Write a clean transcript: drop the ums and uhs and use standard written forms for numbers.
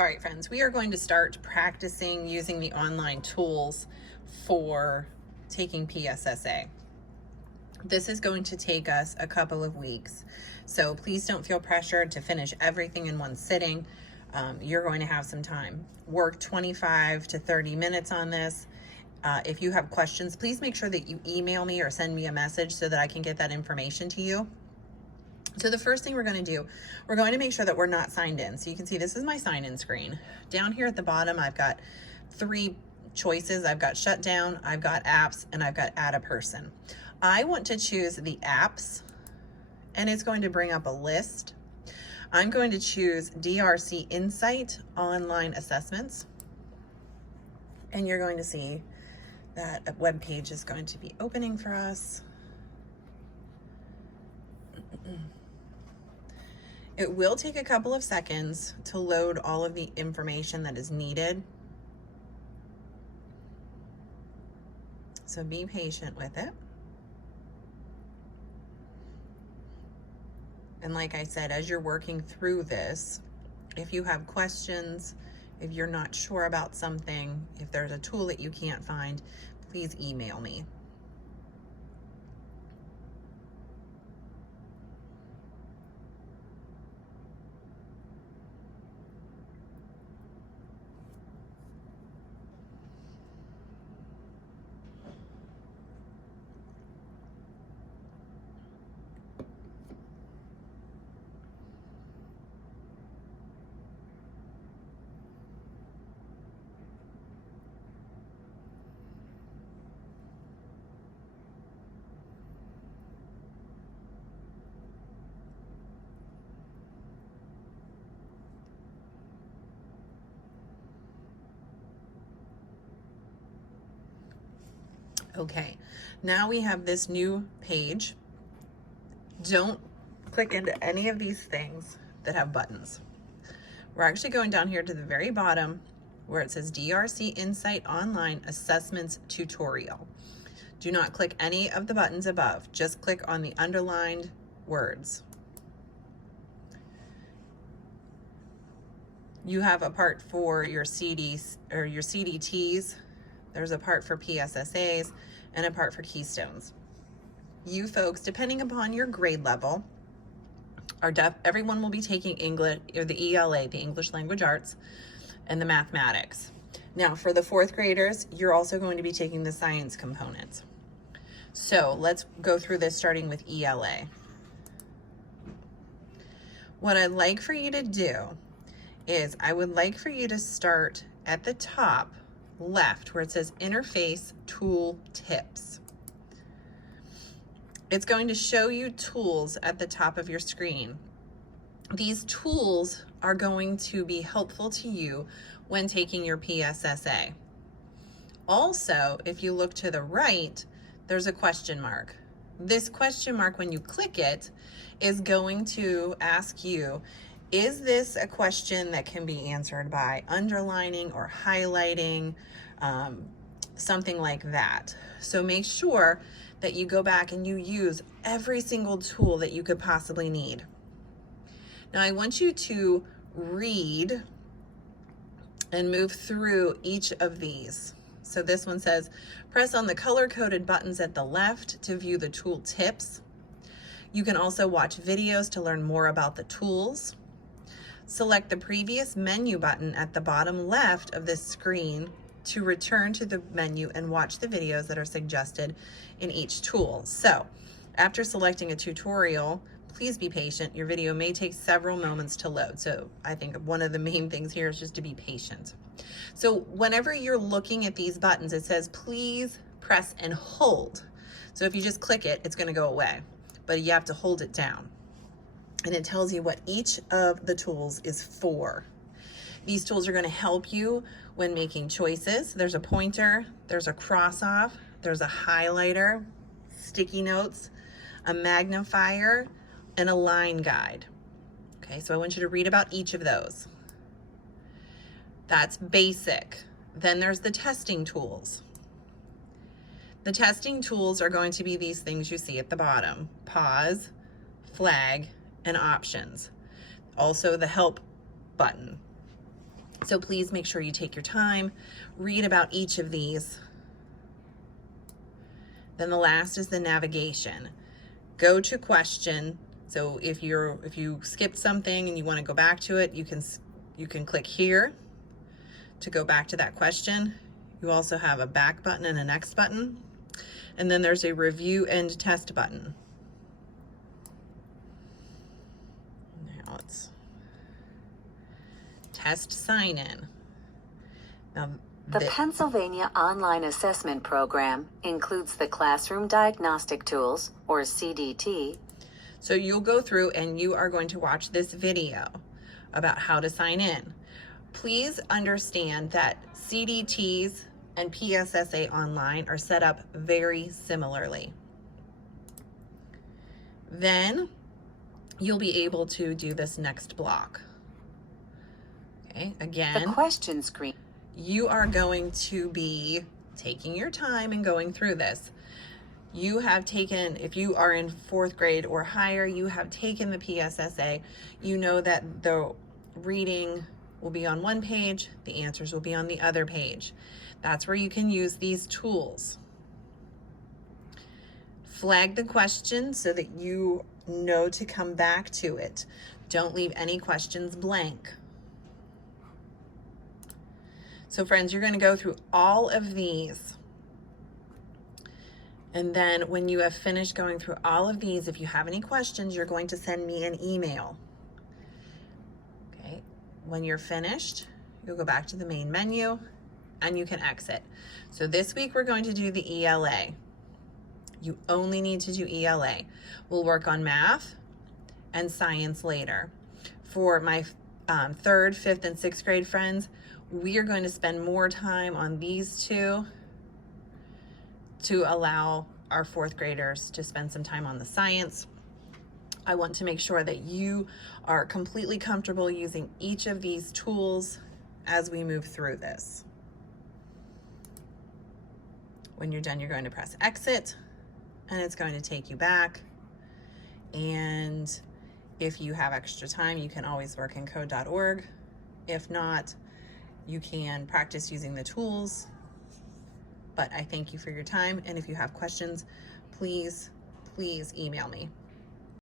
All right, friends, we are going to start practicing using the online tools for taking PSSA. This is going to take us a couple of weeks, so please don't feel pressured to finish everything in one sitting. You're going to have some time. Work 25 to 30 minutes on this. If you have questions, please make sure that you email me or send me a message so that I can get that information to you. So the first thing we're going to do, we're going to make sure that we're not signed in. So you can see this is my sign-in screen. Down here at the bottom, I've got three choices. I've got shutdown, I've got apps, and I've got add a person. I want to choose the apps, and it's going to bring up a list. I'm going to choose DRC Insight Online Assessments. And you're going to see that a web page is going to be opening for us. It will take a couple of seconds to load all of the information that is needed. So be patient with it. And like I said, as you're working through this, if you have questions, if you're not sure about something, if there's a tool that you can't find, please email me. Okay, now we have this new page. Don't click into any of these things that have buttons. We're actually going down here to the very bottom where it says DRC Insight Online Assessments Tutorial. Do not click any of the buttons above. Just click on the underlined words. You have a part for your CDs or your CDTs. There's a part for PSSAs and a part for Keystones. You folks, depending upon your grade level, everyone will be taking English, or the ELA, the English Language Arts, and the mathematics. Now, for the fourth graders, you're also going to be taking the science components. So let's go through this starting with ELA. What I'd like for you to do is I would like for you to start at the top left where it says Interface Tool Tips. It's going to show you tools at the top of your screen. These tools are going to be helpful to you when taking your PSSA. Also, if you look to the right, there's a question mark. This question mark, when you click it, is going to ask you, is this a question that can be answered by underlining or highlighting, something like that? So make sure that you go back and you use every single tool that you could possibly need. Now I want you to read and move through each of these. So this one says, press on the color-coded buttons at the left to view the tool tips. You can also watch videos to learn more about the tools. Select the previous menu button at the bottom left of this screen to return to the menu and watch the videos that are suggested in each tool. So after selecting a tutorial, please be patient. Your video may take several moments to load. So I think one of the main things here is just to be patient. So whenever you're looking at these buttons, it says, please press and hold. So if you just click it, it's going to go away, but you have to hold it down. And it tells you what each of the tools is for. These tools are going to help you when making choices. There's a pointer, there's a cross off, there's a highlighter, sticky notes, a magnifier, and a line guide. Okay, so I want you to read about each of those. That's basic. Then there's the testing tools. The testing tools are going to be these things you see at the bottom: pause, flag, and options. Also the help button. So please make sure you take your time, read about each of these. Then the last is the navigation. Go to question. So if you skipped something and you want to go back to it, you can click here to go back to that question. You also have a back button and a next button. And then there's a review and test button. Now let's test sign in. Now, the Pennsylvania Online Assessment Program includes the Classroom Diagnostic Tools, or CDT. So you'll go through and you are going to watch this video about how to sign in. Please understand that CDTs and PSSA Online are set up very similarly. Then you'll be able to do this next block. Okay, again, the question screen. You are going to be taking your time and going through this. You have taken, if you are in 4th grade or higher, you have taken the PSSA. You know that the reading will be on one page, the answers will be on the other page. That's where you can use these tools. Flag the question so that you know to come back to it. Don't leave any questions blank. So friends, you're going to go through all of these. And then when you have finished going through all of these, if you have any questions, you're going to send me an email. Okay. When you're finished, you'll go back to the main menu and you can exit. So this week we're going to do the ELA. You only need to do ELA. We'll work on math and science later. For my 3rd, 5th, and 6th grade friends, we are going to spend more time on these two to allow our 4th graders to spend some time on the science. I want to make sure that you are completely comfortable using each of these tools as we move through this. When you're done, you're going to press exit and it's going to take you back. And if you have extra time, you can always work in code.org. If not, you can practice using the tools. But I thank you for your time. And if you have questions, please email me.